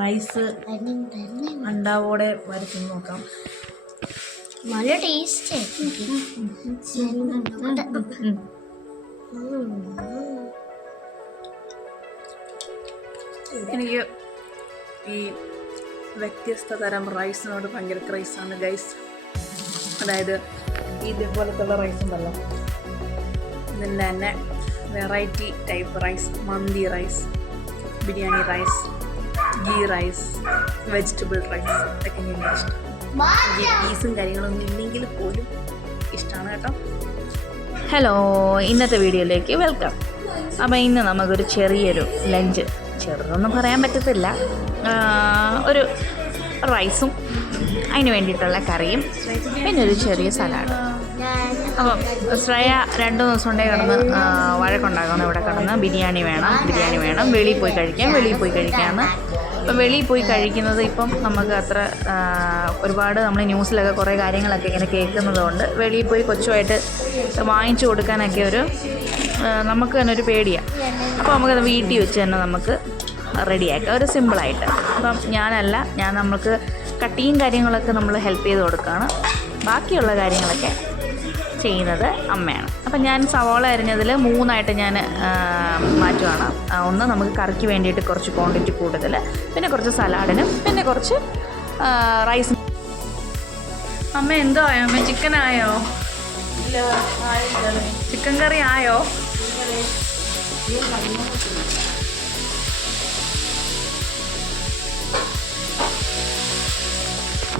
Rice അണ്ടാവോടെ വരച്ചു നോക്കാം. നല്ല ടേസ്റ്റ്. എനിക്ക് ഈ വ്യത്യസ്ത തരം റൈസിനോട് ഭയങ്കര ക്രൈസാണ് ഗൈസ്. അതായത് ഇതേപോലത്തുള്ള റൈസ് ഉണ്ടല്ലോ, ഇതിൻ്റെ തന്നെ വെറൈറ്റി ടൈപ്പ് റൈസ്, മന്തി rice, biryani rice, ghee rice, vegetable rice ഒക്കെ എനിക്ക് ഇഷ്ടം. പീസും കാര്യങ്ങളൊന്നും ഇല്ലെങ്കിൽ പോലും ഇഷ്ടമാണ് കേട്ടോ. ഹലോ, ഇന്നത്തെ വീഡിയോയിലേക്ക് വെൽക്കം. അപ്പോൾ ഇന്ന് നമുക്കൊരു ചെറിയൊരു ലഞ്ച്, ചെറുതൊന്നും പറയാൻ പറ്റത്തില്ല, ഒരു റൈസും അതിന് വേണ്ടിയിട്ടുള്ള കറിയും പിന്നെ ഒരു ചെറിയ സലാഡ്. അപ്പം ശ്രേയ 2 ദിവസം കൊണ്ടേ കിടന്ന് വഴക്കുണ്ടാക്കുന്നു. ഇവിടെ കിടന്ന് ബിരിയാണി വേണം, വെളിയിൽ പോയി കഴിക്കാമെന്ന്. അപ്പം വെളിയിൽ പോയി കഴിക്കുന്നത് ഇപ്പം നമുക്ക് അത്ര ഒരുപാട് നമ്മൾ ന്യൂസിലൊക്കെ കുറേ കാര്യങ്ങളൊക്കെ ഇങ്ങനെ കേൾക്കുന്നത് കൊണ്ട് വെളിയിൽ പോയി കൊച്ചുമായിട്ട് വാങ്ങിച്ചു കൊടുക്കാനൊക്കെ നമുക്ക് തന്നെ ഒരു പേടിയാണ്. അപ്പോൾ നമുക്കത് വീട്ടിൽ വെച്ച് തന്നെ നമുക്ക് റെഡിയാക്കാം, ഒരു സിമ്പിളായിട്ട്. അപ്പം ഞാൻ നമുക്ക് കട്ടിയും കാര്യങ്ങളൊക്കെ നമ്മൾ ഹെൽപ്പ് ചെയ്ത് കൊടുക്കുകയാണ്. ബാക്കിയുള്ള കാര്യങ്ങളൊക്കെ ചെയ്യുന്നത് അമ്മയാണ്. അപ്പം ഞാൻ സവാള അരിഞ്ഞതിൽ 3ആയിട്ട് ഞാൻ മാറ്റുകയാണ്. ഒന്ന് നമുക്ക് കറിക്ക് വേണ്ടിയിട്ട് കുറച്ച് ക്വാണ്ടിറ്റി കൂടുതൽ, പിന്നെ കുറച്ച് സലാഡിനും, പിന്നെ കുറച്ച് റൈസ്. അമ്മ എന്തോ ആയോ അമ്മ? ചിക്കൻ ആയോ? ചിക്കൻ കറി ആയോ?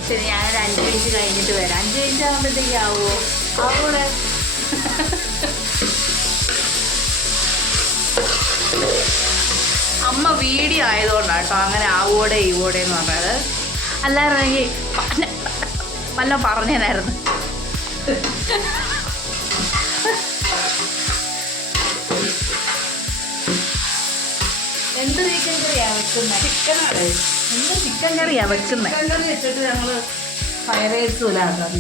ശരി, ഞാനൊരു 5 മിനിറ്റ് കഴിഞ്ഞിട്ട് വരാം. 5 മിനിറ്റ് ആകുമ്പോഴത്തേക്ക് ആവുമോ? ആവൂടെ. അമ്മ വീഡിയോ ആയതുകൊണ്ടാണ് കേട്ടോ അങ്ങനെ ആവോടെ ഇവോടെ എന്ന് പറഞ്ഞത്. അല്ലായിരുന്നെങ്കിൽ വല്ല പറഞ്ഞേനായിരുന്നു. എന്ത് ചിക്കൻ കറിയാണ് വെക്കുന്നത്? ചിക്കനാണ്. എന്ത് ചിക്കൻ കറിയാണ് വെക്കുന്നത്? ചിക്കൻ കറി വെച്ചിട്ട് ഞങ്ങൾ ഫ്രൈഡ് റൈസ് പോലാക്കാം.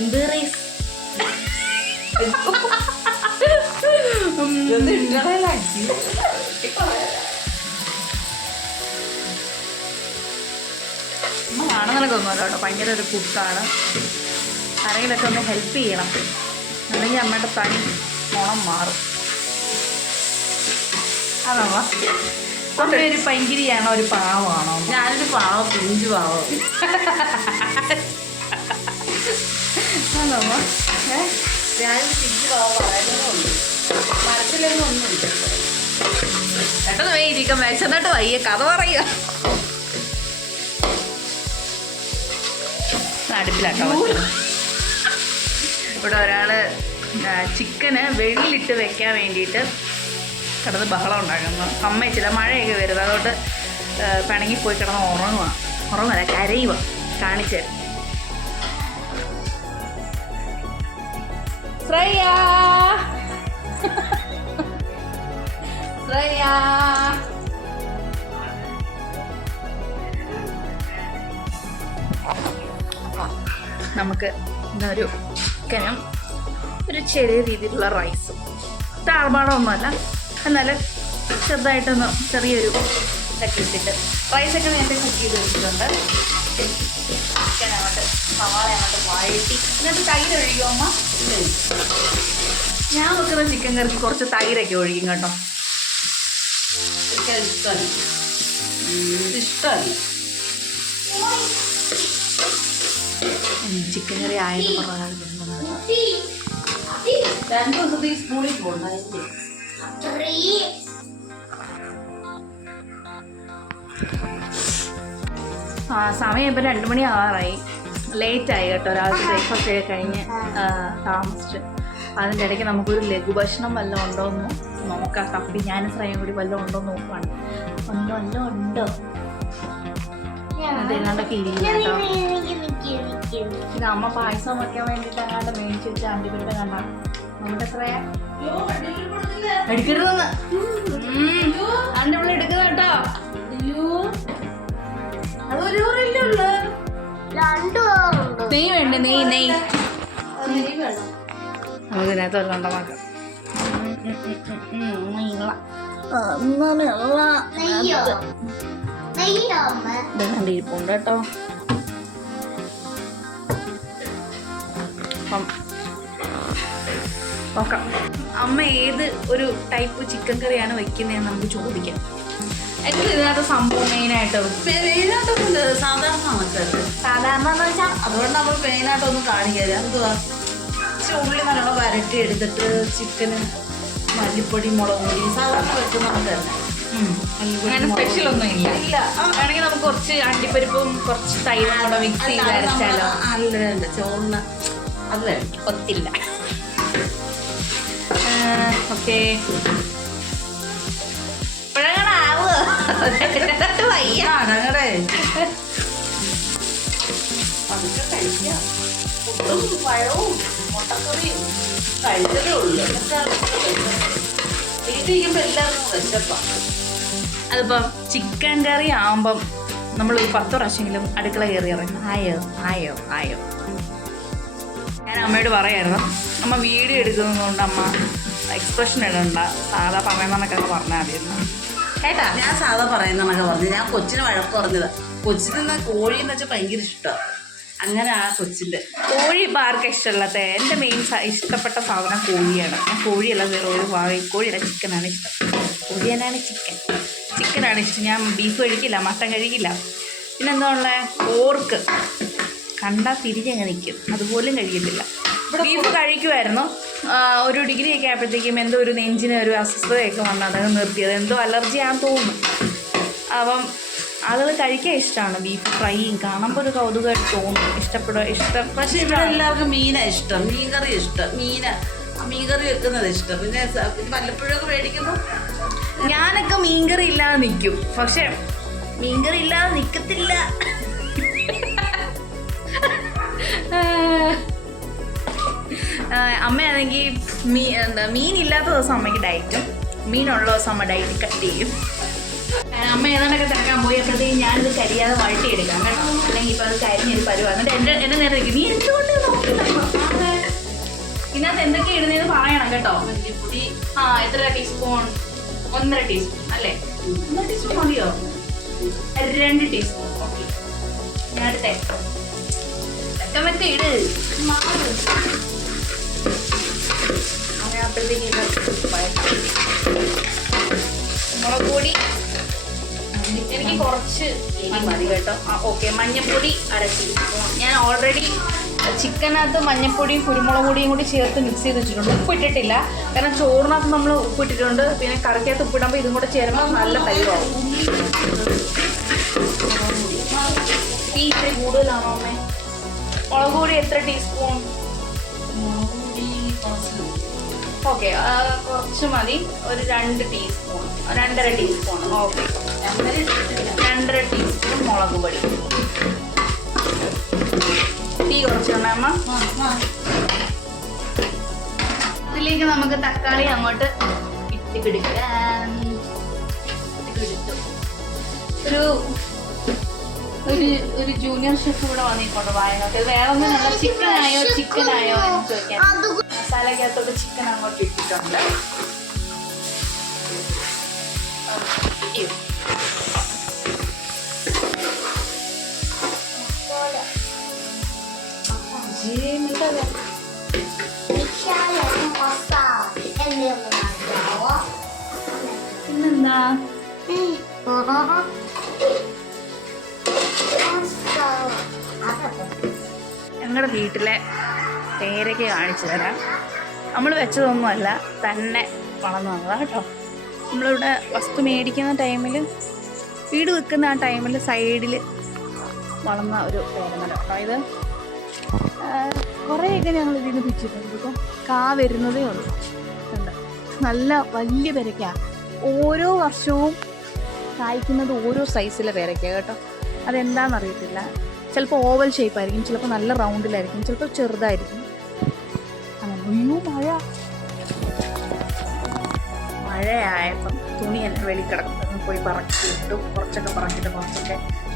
എന്ത് റൈസ്? കാണുന്നതൊന്നുമല്ല കേട്ടോ, ഭയങ്കര ഒരു കുക്കാണ്. ആരെങ്കിലൊക്കെ ഒന്ന് ഹെൽപ്പ് ചെയ്യണം, അല്ലെങ്കിൽ അമ്മയുടെ തനി മോണം മാറും. ആണോ അമ്മ? ഒരു പൈങ്കിരിയാണോ ഒരു പാവമാണോ? ഞാനൊരു പാവം, പിഞ്ചു പാവം. ആണോ? ഞാനൊരു പിഞ്ചു പാവം മനസ്സിലൊന്നും ഒന്നുമില്ല. പെട്ടെന്ന് വൈകിരിക്കും, വിശന്നിട്ട് വയ്യ, കഥ പറയുക. അടുപ്പിലാട്ടോ ഇവിടെ ഒരാൾ ചിക്കന് വെളിയിലിട്ട് വെക്കാൻ വേണ്ടിയിട്ട് കിടന്ന് ബഹളം ഉണ്ടാക്കുന്നു. സമ്മതിച്ചില്ല, മഴയൊക്കെ വരുന്നത്, അതുകൊണ്ട് പിണങ്ങിപ്പോയി കിടന്ന് ഉറങ്ങുക കരയുക. കാണിച്ചു തരും. ശ്രേയ നമുക്ക് ഇന്നൊരു ചിക്കനും ഒരു ചെറിയ രീതിയിലുള്ള റൈസും, താഴ്പാടമൊന്നുമല്ല, എന്നാലും ചെറുതായിട്ടൊന്ന് ചെറിയൊരു ഇതൊക്കെ ഇട്ടിട്ട് റൈസൊക്കെ നേരത്തെ കുക്ക് ചെയ്ത് വെച്ചിട്ടുണ്ട്. ചിക്കൻ അങ്ങോട്ട് സവാള അങ്ങോട്ട് വഴറ്റി എന്നിട്ട് തൈര് ഒഴിക്കും അമ്മ. ഞാൻ വെക്കുന്ന ചിക്കൻ കറിക്ക് കുറച്ച് തൈരൊക്കെ ഒഴിക്കും കേട്ടോ. ഇഷ്ടമല്ല ചിക്കൻ കറി ആയെന്ന് പറഞ്ഞാൽ 2 ദിവസത്തേക്ക് സ്കൂളിൽ പോകണ്ടായിരുന്നു. സമയം ഇപ്പോൾ 2 മണി ആവാറായി. ലേറ്റായി കേട്ടോ, രാവിലത്തെ ബ്രേക്ക്ഫാസ്റ്റ് ഒക്കെ കഴിഞ്ഞ് താമസിച്ച്. അതിൻ്റെ ഇടയ്ക്ക് നമുക്കൊരു ലഘുഭക്ഷണം വല്ലതും ഉണ്ടോ എന്ന് നോക്കാം. തപ്പി ഞാനും ശ്രേയം കൂടി വല്ലതും ഉണ്ടോ എന്ന് നോക്കുവാണ്. വല്ലതും ഉണ്ടോ? അതെല്ലാണ്ടൊക്കെ ഇരിക്കും കേട്ടോ. ഇത് അമ്മ പായസം വയ്ക്കാൻ വേണ്ടിയിട്ട് അങ്ങാണ്ട് മേടിച്ച് വെച്ച അണ്ടിപ്പരിപ്പ് കണ്ട നമുക്ക് എത്രയാ എടുക്കരുതെന്ന് അതിൻ്റെ ഉള്ളിൽ എടുക്കുന്ന കേട്ടോ. അതൊരു നെയ്യ് വേണ്ട, നെയ്യ് നമുക്ക് ഇതിനകത്ത് വെള്ളം ഉണ്ടാക്കാം. ഇതുകൊണ്ട് ഇരിപ്പുണ്ട് കേട്ടോ. അപ്പം നോക്കാം അമ്മ ഏത് ഒരു ടൈപ്പ് ചിക്കൻ കറിയാണ് വെക്കുന്നതെന്ന് നമുക്ക് ചോദിക്കാം. എനിക്ക് ഇതിനകത്ത് സംഭവം മെയിനായിട്ട് സാധാരണ എന്ന് വെച്ചാൽ അതുകൊണ്ട് നമ്മൾ മെയിനായിട്ടൊന്നും കാണിക്കുക. എന്തുവാ ഉള്ളി നല്ലോണം വരട്ടി എടുത്തിട്ട് ചിക്കന് മല്ലിപ്പൊടി മുളക് പൊടി സാധാരണ വെക്കുന്നത് തന്നെ. അങ്ങനെ സ്പെഷ്യൽ ഒന്നും ഇല്ല. വേണമെങ്കിൽ നമുക്ക് കുറച്ച് അണ്ടിപ്പരിപ്പും കുറച്ച് തൈരും കൂടെ മിക്സ് ചെയ്ത് അരച്ചാലോ? അല്ല ചോറിന് അത് വേണം. ഒത്തില്ല. ഓക്കെ വയ്യ അടങ്ങടേ അതൊക്കെ കഴിക്കാം. പുട്ടും പഴവും മുട്ടക്കറിയും കഴിച്ചതേ ഉള്ളൂ. വീട്ടിൽ എല്ലാവർക്കും വിശപ്പാണ്. അതിപ്പം ചിക്കൻ കറി ആകുമ്പം നമ്മൾ 10 പ്രാവശ്യമെങ്കിലും അടുക്കള കയറി ഇറങ്ങും. ആയോ ആയോ ആയോ. ഞാൻ അമ്മയോട് പറയായിരുന്നു, അമ്മ വീഡിയോ എടുക്കുന്നതുകൊണ്ട് അമ്മ എക്സ്പ്രഷൻ ഇടണ്ട, സാധാ പറയുന്നതൊക്കെ പറഞ്ഞാൽ മതിയെന്ന് കേട്ടാ. ഞാൻ സാധാ പറയുന്നതൊക്കെ പറഞ്ഞു. ഞാൻ കൊച്ചിന് വഴക്ക് പറഞ്ഞത്. കൊച്ചിന് കോഴി എന്ന് വെച്ചാൽ ഭയങ്കര ഇഷ്ടമാണ്. അങ്ങനെ ആ കൊച്ചിൻ്റെ കോഴി ഇപ്പം ആർക്കും ഇഷ്ടമല്ലാത്ത. എൻ്റെ മെയിൻ ഇഷ്ടപ്പെട്ട സാധനം കോഴിയാണ്. ഞാൻ കോഴിയല്ല വേറെ ഒരു കോഴിയല്ല, ചിക്കനാണ് ഇഷ്ടം. കോഴി തന്നെയാണ് ചിക്കനാണ് ഇഷ്ടം. ഞാൻ ബീഫ് കഴിക്കില്ല, മട്ടൻ കഴിക്കില്ല. പിന്നെന്താ ഉള്ളത്, പോർക്ക് കണ്ടാൽ തിരിഞ്ഞങ്ങ് നിൽക്കും, അതുപോലും കഴിക്കത്തില്ല. ബീഫ് കഴിക്കുമായിരുന്നു. ഒരു ഡിഗ്രി ഒക്കെ ആയപ്പോഴത്തേക്കും എന്തോ ഒരു നെഞ്ചിന് ഒരു അസ്വസ്ഥതയൊക്കെ വന്ന് അതങ്ങ് നിർത്തിയത്. എന്തോ അലർജിയാണെന്ന് തോന്നുന്നു. അപ്പം ആളുകൾ കഴിക്കാൻ ഇഷ്ടമാണ് ബീഫ് ഫ്രൈയും. കാണുമ്പോൾ ഒരു കൗതുകമായിട്ട് തോന്നും, ഇഷ്ടം. പക്ഷെ ഇവിടെ എല്ലാവർക്കും മീനാണ് ഇഷ്ടം, മീൻകറി ഇഷ്ടം. മീൻകറി വെക്കുന്നത് ഇഷ്ടം. പിന്നെ വല്ലപ്പോഴൊക്കെ മേടിക്കുമ്പോൾ ഞാനൊക്കെ മീൻകറി ഇല്ലാതെ നിൽക്കും. പക്ഷെ മീൻകറി ഇല്ലാതെ നിൽക്കത്തില്ല. അമ്മയാണെങ്കിൽ മീനില്ലാത്ത ദിവസം അമ്മയ്ക്ക് ഡയറ്റും, മീനുള്ള ദിവസം അമ്മ ഡയറ്റ് കട്ട് ചെയ്യും. അമ്മ ഏതാണ്ടൊക്കെ തിരക്കാൻ പോയപ്പോഴത്തേക്കും ഞാനിത് കരിയാതെ വഴട്ടിയെടുക്കാം കേട്ടോ. അല്ലെങ്കിൽ ഇപ്പോൾ അത് കരിഞ്ഞൊരു പരുവാണ്. എന്നിട്ട് എൻ്റെ നേരെ നിൽക്കും, നീ എന്തുകൊണ്ട് ഇതിനകത്ത് എന്തൊക്കെ ഇടുന്നതെന്ന് പറയണം കേട്ടോ. മല്ലിപ്പൊടി എത്ര ടീസ്പൂൺ? 1.5 ടീസ്പൂൺ അല്ലേ? 1 ടീസ്പൂൺ മതിയോ? 2 ടീസ്പൂൺ. ഓക്കെ, ഞാൻ എടുത്തേ. മറ്റേ ഇട് അങ്ങനെയാകുമ്പോഴത്തേക്ക് മുളക് പൊടി എനിക്ക് കുറച്ച് മതി കേട്ടോ. ഓക്കെ, മഞ്ഞൾപ്പൊടി 1/2 ടീസ്പൂൺ. ഞാൻ ഓൾറെഡി ചിക്കനകത്ത് മഞ്ഞൾപ്പൊടിയും കുരുമുളക് പൊടിയും കൂടി ചേർത്ത് മിക്സ് ചെയ്ത് വെച്ചിട്ടുണ്ട്. ഉപ്പിട്ടിട്ടില്ല, കാരണം ചോറിനകത്ത് നമ്മൾ ഉപ്പിട്ടിട്ടുണ്ട്. പിന്നെ കറിക്കകത്ത് ഉപ്പിടുമ്പോൾ ഇതും കൂടെ ചേരുമ്പോൾ നല്ല തൈവാകും. ഈ ഇത്തിരി കൂടുതലാണോ അമ്മേ? മുളക് പൊടി എത്ര ടീസ്പൂൺ? ഓക്കെ, കുറച്ച് മതി. ഒരു 2 ടീസ്പൂൺ, 2.5 ടീസ്പൂൺ. ഓക്കെ, 2.5 ടീസ്പൂൺ മുളക് പൊടി. തീ കുറച്ചുകൊണ്ട് അമ്മ. ഇതിലേക്ക് നമുക്ക് തക്കാളി അങ്ങോട്ട് ഇട്ട് പിടിക്കാം. ഒരു ജൂനിയർ ഷെഫ് ഇവിടെ വന്നിട്ടുണ്ട് വായനോട്ട്. വേറെ ഒന്നും ചിക്കനായോ എന്ന് ചോദിക്കാൻ. മസാലക്കകത്തോട്ട് ചിക്കൻ അങ്ങോട്ട് ഇട്ടിട്ടുണ്ട്. പിന്നെന്താ ഞങ്ങളുടെ വീട്ടിലെ പേരയ്ക്ക കാണിച്ചു തരാം. നമ്മൾ വെച്ചതൊന്നുമല്ല, തന്നെ വളർന്നു വന്നതാണ് കേട്ടോ. നമ്മളിവിടെ വസ്തു മേടിക്കുന്ന ടൈമിൽ, വീട് വെക്കുന്ന ആ ടൈമിൽ സൈഡിൽ വളർന്ന ഒരു പേരമരം കേട്ടോ. ഇത് കുറേയൊക്കെ ഞങ്ങൾ ഇതിന് പിച്ചിട്ടുണ്ട്. ഇപ്പം കാ വരുന്നതേ ഉള്ളൂ. നല്ല വലിയ പേരയ്ക്ക. ഓരോ വർഷവും കായ്ക്കുന്നത് ഓരോ സൈസിലെ പേരയ്ക്ക കേട്ടോ. അതെന്താണെന്നറിയത്തില്ല. ചിലപ്പോൾ ഓവൽ ഷേപ്പായിരിക്കും, ചിലപ്പോൾ നല്ല റൗണ്ടിലായിരിക്കും, ചിലപ്പോൾ ചെറുതായിരിക്കും. അയ്യോ, മഴയായപ്പം തുണിയെല്ലാം വെളിക്കിടക്കും. പോയി പറക്കിയിട്ടു, കുറച്ചൊക്കെ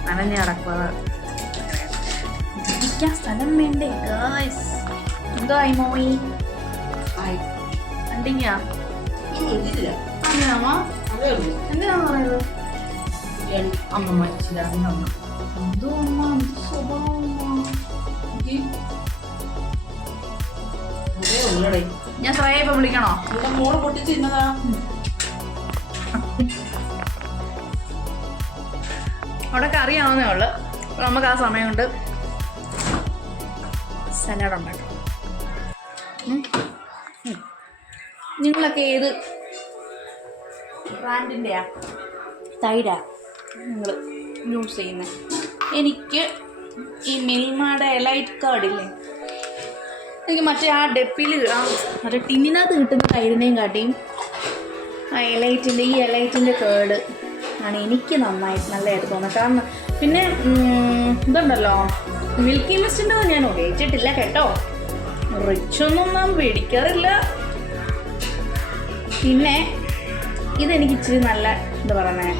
നനഞ്ഞ് കിടക്കുക. ഇരിക്കാൻ സ്ഥലം വേണ്ടേ ഗായ്സ്? എന്തോ ആയി മോയി കണ്ടിങ്ങ? എന്തിനാ പറയുന്നത്? അമ്മ മരിച്ചില്ല അമ്മ എന്തോ അമ്മ എന്ത് സ്വഭാവം അതേ ഉള്ളടേ. ഞാൻ ശ്രേയ ഇപ്പൊ വിളിക്കണോ? ഇവിടെ മോള് പൊട്ടിച്ചിരുന്നതാ. അവിടെ കറിയാവുന്നേ ഉള്ളു. നമുക്ക് ആ സമയം കൊണ്ട് സലാഡ് ഉണ്ടാക്കാം. നിങ്ങളൊക്കെ ഏത് ബ്രാൻഡിൻ്റെയാ തൈരാ നിങ്ങൾ യൂസ് ചെയ്യുന്നത്? എനിക്ക് ഈ മിൽമയുടെ എലൈറ്റ് കാർഡില്ലേ, എനിക്ക് മറ്റേ ആ ഡെപ്പിൽ മറ്റേ ടിന്നിനകത്ത് കിട്ടുന്ന തൈരിനെയും കാട്ടിയും ആ എലൈറ്റിൻ്റെ കേട് ആണ് എനിക്ക് നല്ലതായിട്ട് തോന്നുന്നത്. കാരണം പിന്നെ ഇതുണ്ടല്ലോ, മിൽക്കി മിസ്റ്റിൻ്റെ ഞാൻ ഉപയോഗിച്ചിട്ടില്ല കേട്ടോ. റിച്ചൊന്നും നാം മേടിക്കാറില്ല. പിന്നെ ഇതെനിക്ക് ഇച്ചിരി നല്ല എന്താ പറയുന്നത്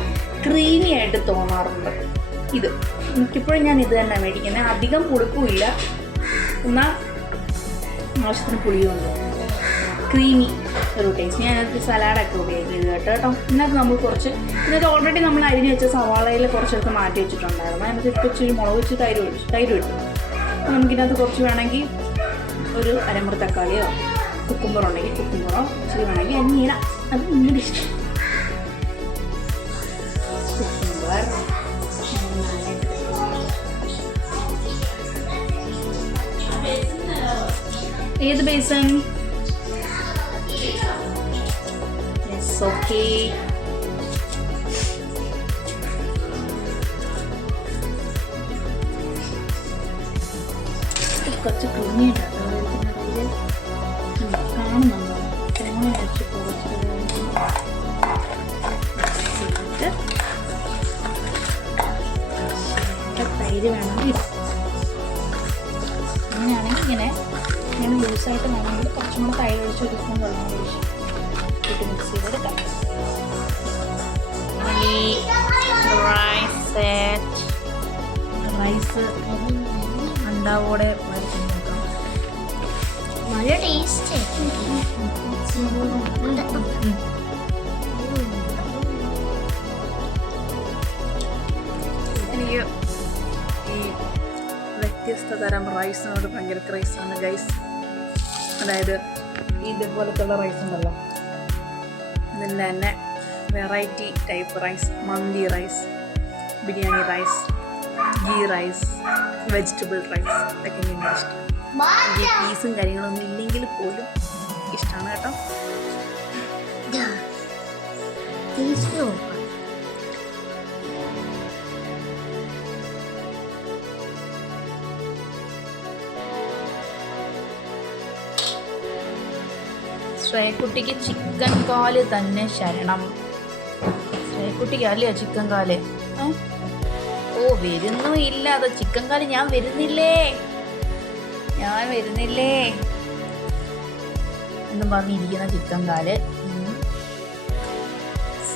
ക്രീമി ആയിട്ട് തോന്നാറുണ്ട്. ഇത് മിക്കപ്പോഴും ഞാൻ ഇത് തന്നെ മേടിക്കുന്നത്. അധികം പുളിപ്പുമില്ല, എന്നാൽ ആവശ്യത്തിന് പുളിയുമുണ്ട്. ക്രീമി ഒരു ടേസ്റ്റ്. ഞാനത് സലാഡൊക്കെ ഉപയോഗിക്കുന്നത് കേട്ടോ. ഇതിനകത്ത് നമ്മൾ ഇതിനകത്ത് ഓൾറെഡി നമ്മൾ അരിഞ്ഞ് വെച്ച സവാളയിൽ കുറച്ചെടുത്ത് മാറ്റി വെച്ചിട്ടുണ്ടായിരുന്നു. അതിനകത്ത് ഇപ്പോൾ ഇച്ചിരി മുളക് വെച്ച് തൈര് ഇട്ടു. നമുക്കിതിനകത്ത് കുറച്ച് വേണമെങ്കിൽ ഒരു അരമുറി തക്കാളിയോ കുക്കുമ്പറുണ്ടെങ്കിൽ കുക്കുമ്പറോ ഇച്ചിരി വേണമെങ്കിൽ അരിഞ്ഞിടാം. അത് നിങ്ങളുടെ ഇഷ്ടം. കുക്കുമ്പർ ഏത് ബേസൻ? Yes, okay. കുറച്ച് കുഞ്ഞിട്ടാണ് കാണുന്നുണ്ടോ? തേങ്ങ അരച്ച് കുറച്ചിട്ട് തൈര് വേണമെങ്കിൽ അങ്ങനെയാണെങ്കിൽ ഇങ്ങനെ ലൂസായിട്ട് വേണമെങ്കിൽ കുറച്ചും കൂടെ തൈര് ഒഴിച്ച് ഒരു സ്പൂൺ വെള്ളം ഒഴിച്ച് ഇട്ട് മിക്സ് ചെയ്തെടുക്കാം. റൈസ് അണ്ടാവോടെ വരച്ച് നോക്കാം. നല്ല ടേസ്റ്റ്. എനിക്ക് ഈ വ്യത്യസ്ത തരം റൈസിനോട് ഭയങ്കര ക്രൈസാണ് ഗൈസ്. അതായത് ഇതേപോലത്തുള്ള റൈസ് ഉണ്ടല്ലോ, ഇതിൻ്റെ തന്നെ വെറൈറ്റി ടൈപ്പ് റൈസ്, മന്തി rice, biryani rice, ghee rice, vegetable rice ഒക്കെ എനിക്ക് ഇഷ്ടം. ഈ പീസും കാര്യങ്ങളൊന്നും ഇല്ലെങ്കിൽ പോലും ഇഷ്ടമാണ് കേട്ടോ. ശ്രേയക്കുട്ടിക്ക് ചിക്കൻ കാല് തന്നെ ശരണം. ശ്രേയക്കുട്ടിക്ക് അല്ലയോ ചിക്കൻ കാല്? ഓ വരുന്നുമില്ല. അത് ചിക്കൻ കാല് ഞാൻ വരുന്നില്ലേ എന്നും പറഞ്ഞിരിക്കുന്ന ചിക്കൻ കാല്.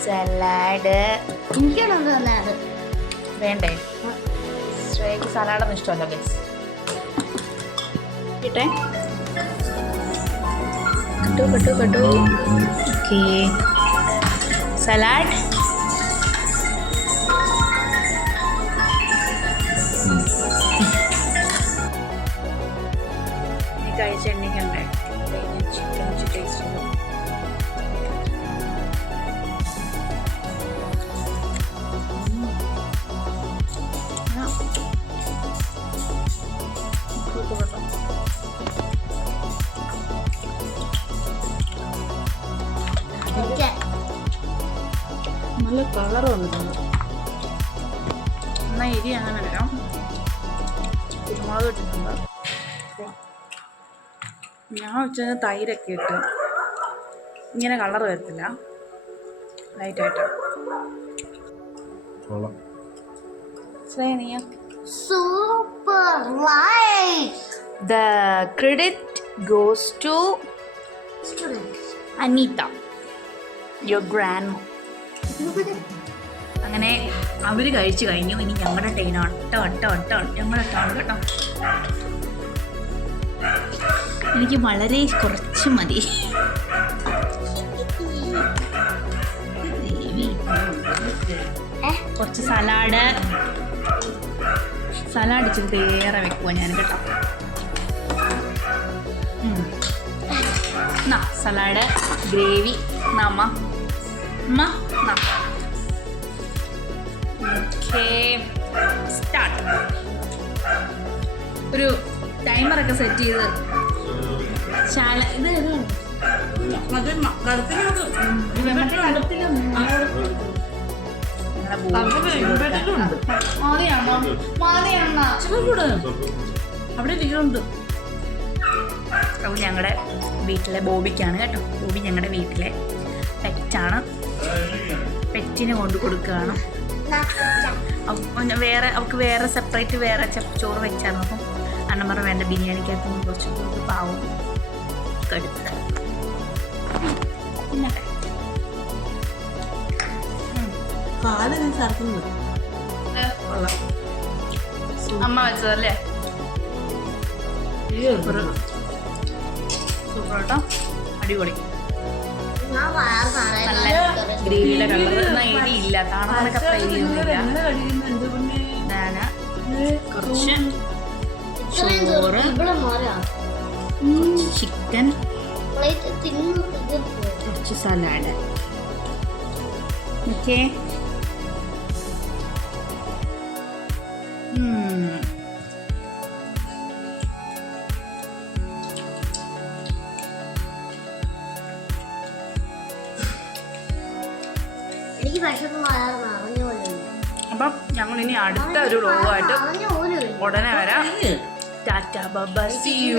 സലാഡ് എനിക്കാണോ സലാഡ് വേണ്ടേ? ശ്രേയക്ക് സലാഡൊന്നും ഇഷ്ടമല്ല ഗൈസ്. കിട്ടേ കട്ടു. Okay, salad. കഴിച്ച എണ്ണയ്ക്കുണ്ടേ ചിക്കൻ വെച്ച് ടേസ്റ്റ് ചെയ്തു. നല്ല കളർ വന്നിട്ടുണ്ട്. എന്നാൽ എരി അങ്ങനെ വരാം. കുരുമുളക് ഇട്ടിട്ടുണ്ട്. ഞാൻ വെച്ചാൽ തൈരൊക്കെ ഇട്ട് ഇങ്ങനെ കളർ വരത്തില്ല, ലൈറ്റായിട്ട്. ശ്രേണിയ super light. The credit goes to Anita, your grandma. അങ്ങനെ അവർ കഴിച്ചു കഴിഞ്ഞു. ഇനി ഞങ്ങളുടെ ടേണാണ്. ഞങ്ങളുടെ ടേൺ കേട്ടോ. എനിക്ക് വളരെ കുറച്ച് മതി. കുറച്ച് സലാഡ് ഇച്ചിരി വേറെ വെക്കുവാ ഞാൻ കേട്ടോ. സലാഡ് ഗ്രേവി അമ്മ ഓക്കേ സ്റ്റാർട്ട്. ഒരു ടൈമറൊക്കെ സെറ്റ് ചെയ്ത് ഇത് അവിടെ ഇരിക്കുന്നുണ്ട്. അപ്പോൾ ഞങ്ങളുടെ വീട്ടിലെ ബോബിക്കാണ് കേട്ടോ. ബോബി ഞങ്ങളുടെ വീട്ടിലെ പെറ്റാണ്. പെറ്റിനെ കൊണ്ട് കൊടുക്കുകയാണ്. അവൾക്ക് വേറെ സെപ്പറേറ്റ് വേറെ ചോറ് വെച്ചായിരുന്നു. അപ്പം അണ്ണമ്മറ വേണ്ട ബിരിയാണിക്കകത്ത് കുറച്ച് പാവം എടുത്ത് പിന്നട്ടെ. അമ്മ വെച്ചതല്ലേ സൂപ്പർ കേട്ടോ, അടിപൊളി. നല്ല ഗ്രേവിയുടെ കളർ എരിയില്ല, കാണാനൊക്കെ അത്ര എരിയൊന്നുമില്ല. ഞാൻ കുറച്ച് ചോറ്, ചിക്കൻ, കുറച്ച് സലാഡ്. ഓക്കെ എനിക്ക് വിശപ്പ് അറിഞ്ഞ പോലെ. അപ്പം ഞങ്ങൾ ഇനി അടുത്ത ഒരു വ്ലോഗായിട്ട് ഉടനെ വരാം. ടാറ്റ ബൈ, സീ യു.